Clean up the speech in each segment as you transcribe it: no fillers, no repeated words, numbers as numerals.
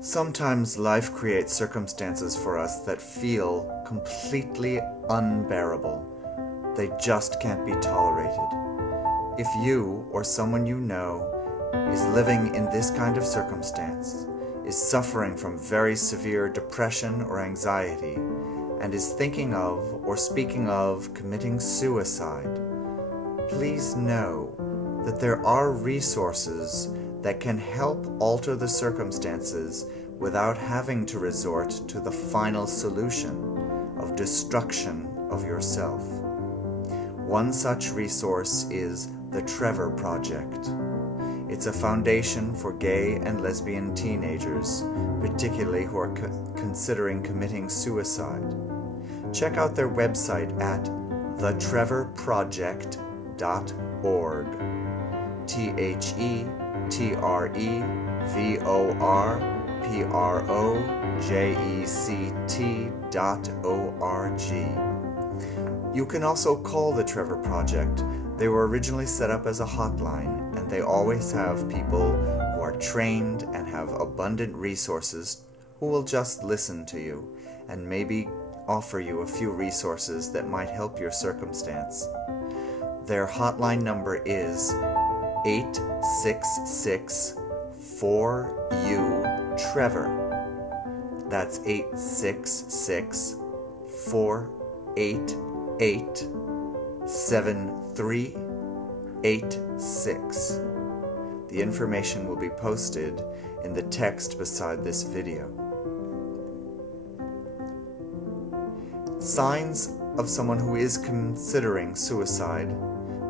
Sometimes life creates circumstances for us that feel completely unbearable. They just can't be tolerated. If you or someone you know is living in this kind of circumstance, is suffering from very severe depression or anxiety, and is thinking of or speaking of committing suicide, please know that there are resources that can help alter the circumstances without having to resort to the final solution of destruction of yourself. One such resource is the Trevor Project. It's a foundation for gay and lesbian teenagers, particularly who are considering committing suicide. Check out their website at thetrevorproject.org. TrevorProject.org. You can also call the Trevor Project. They were originally set up as a hotline, and they always have people who are trained and have abundant resources who will just listen to you and maybe offer you a few resources that might help your circumstance. Their hotline number is 866-4U-TREVOR. That's 866-488-7386. The information will be posted in the text beside this video. Signs of someone who is considering suicide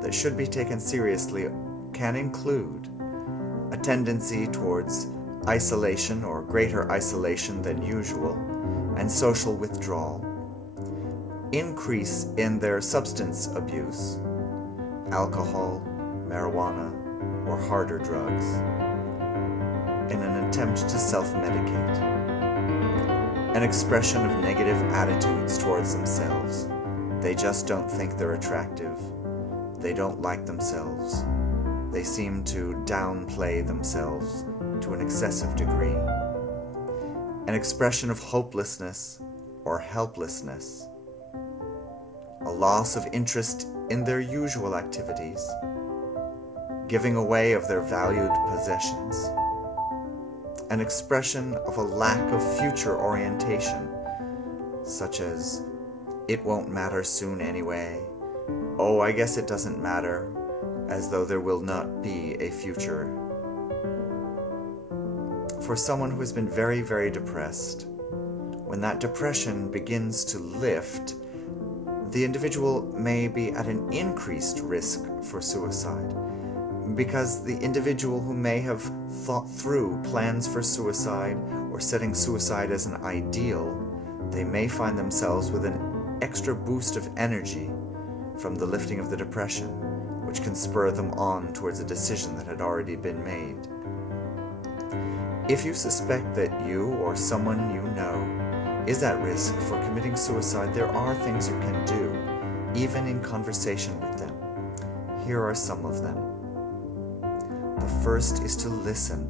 that should be taken seriously can include a tendency towards isolation or greater isolation than usual, and social withdrawal, increase in their substance abuse, alcohol, marijuana, or harder drugs, in an attempt to self-medicate, an expression of negative attitudes towards themselves. They just don't think they're attractive. They don't like themselves. They seem to downplay themselves to an excessive degree. An expression of hopelessness or helplessness. A loss of interest in their usual activities. Giving away of their valued possessions. An expression of a lack of future orientation, such as, "It won't matter soon anyway," "Oh, I guess it doesn't matter," as though there will not be a future. For someone who has been very, very depressed, when that depression begins to lift, the individual may be at an increased risk for suicide, because the individual who may have thought through plans for suicide or setting suicide as an ideal, they may find themselves with an extra boost of energy from the lifting of the depression, which can spur them on towards a decision that had already been made. If you suspect that you or someone you know is at risk for committing suicide, there are things you can do, even in conversation with them. Here are some of them. The first is to listen.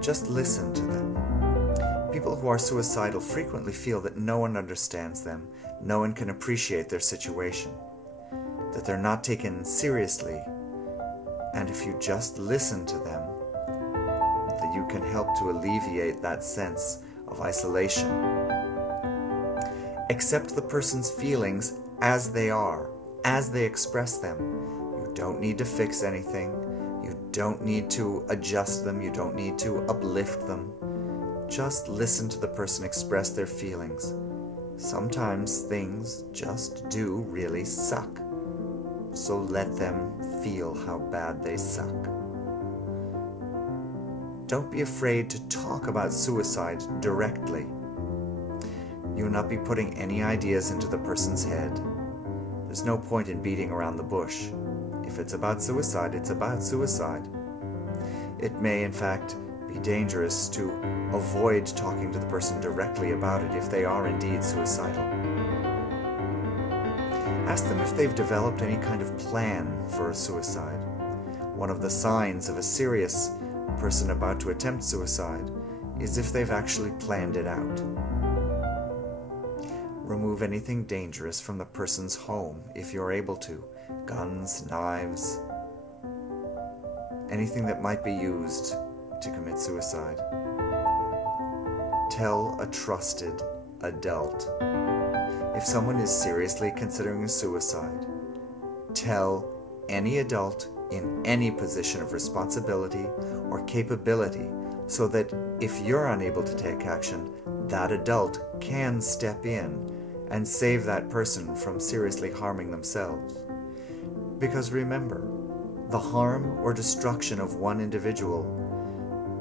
Just listen to them. People who are suicidal frequently feel that no one understands them, no one can appreciate their situation, that they're not taken seriously, and if you just listen to them, that you can help to alleviate that sense of isolation. Accept the person's feelings as they are, as they express them. You don't need to fix anything. You don't need to adjust them. You don't need to uplift them. Just listen to the person express their feelings. Sometimes things just do really suck. So let them feel how bad they suck. Don't be afraid to talk about suicide directly. You will not be putting any ideas into the person's head. There's no point in beating around the bush. If it's about suicide, it's about suicide. It may, in fact, be dangerous to avoid talking to the person directly about it if they are indeed suicidal. Ask them if they've developed any kind of plan for a suicide. One of the signs of a serious person about to attempt suicide is if they've actually planned it out. Remove anything dangerous from the person's home if you're able to. Guns, knives, anything that might be used to commit suicide. Tell a trusted adult. If someone is seriously considering a suicide, tell any adult in any position of responsibility or capability, so that if you're unable to take action, that adult can step in and save that person from seriously harming themselves. Because remember, the harm or destruction of one individual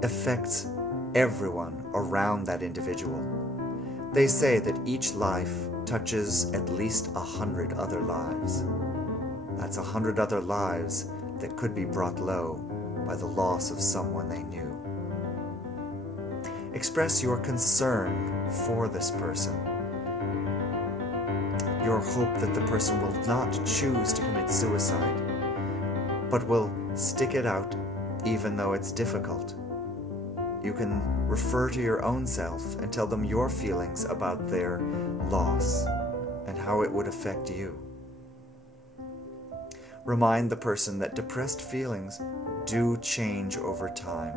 affects everyone around that individual. They say that each life touches at least 100 other lives. That's 100 other lives that could be brought low by the loss of someone they knew. Express your concern for this person, your hope that the person will not choose to commit suicide, but will stick it out even though it's difficult. You can refer to your own self and tell them your feelings about their loss and how it would affect you. Remind the person that depressed feelings do change over time.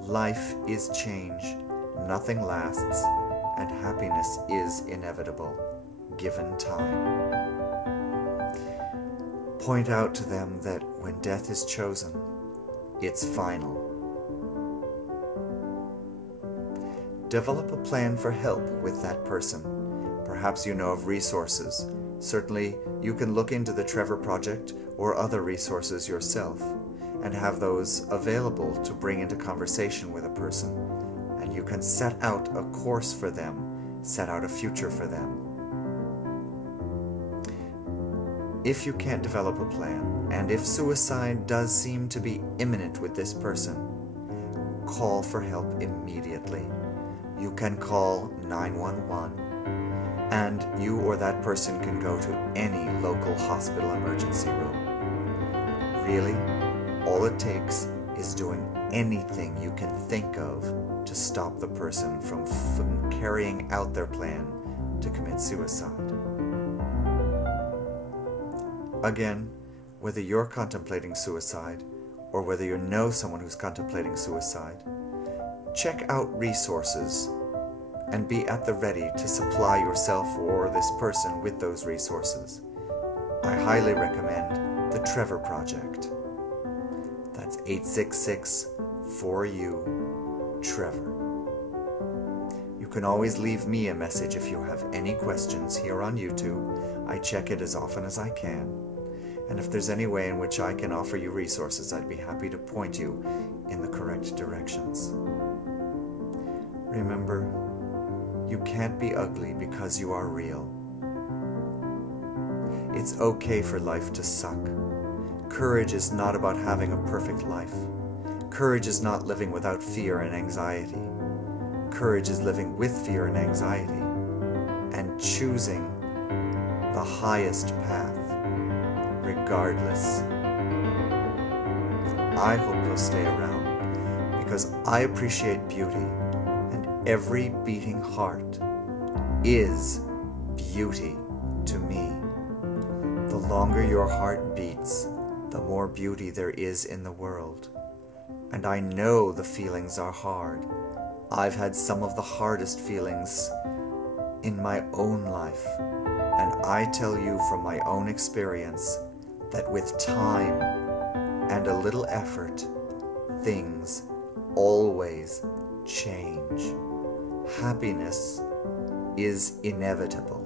Life is change, nothing lasts, and happiness is inevitable, given time. Point out to them that when death is chosen, it's final. Develop a plan for help with that person. Perhaps you know of resources. Certainly, you can look into the Trevor Project or other resources yourself and have those available to bring into conversation with a person. And you can set out a course for them, set out a future for them. If you can't develop a plan, and if suicide does seem to be imminent with this person, call for help immediately. You can call 911, and you or that person can go to any local hospital emergency room. Really, all it takes is doing anything you can think of to stop the person from carrying out their plan to commit suicide. Again, whether you're contemplating suicide or whether you know someone who's contemplating suicide, check out resources and be at the ready to supply yourself or this person with those resources. I highly recommend the Trevor Project. That's 866-4U-TREVOR. You can always leave me a message if you have any questions here on YouTube. I check it as often as I can. And if there's any way in which I can offer you resources, I'd be happy to point you in the correct directions. Remember, you can't be ugly because you are real. It's okay for life to suck. Courage is not about having a perfect life. Courage is not living without fear and anxiety. Courage is living with fear and anxiety and choosing the highest path, regardless. I hope you'll stay around because I appreciate beauty, and every beating heart is beauty to me. The longer your heart beats, the more beauty there is in the world. And I know the feelings are hard. I've had some of the hardest feelings in my own life. And I tell you from my own experience that with time and a little effort, things always change. Happiness is inevitable.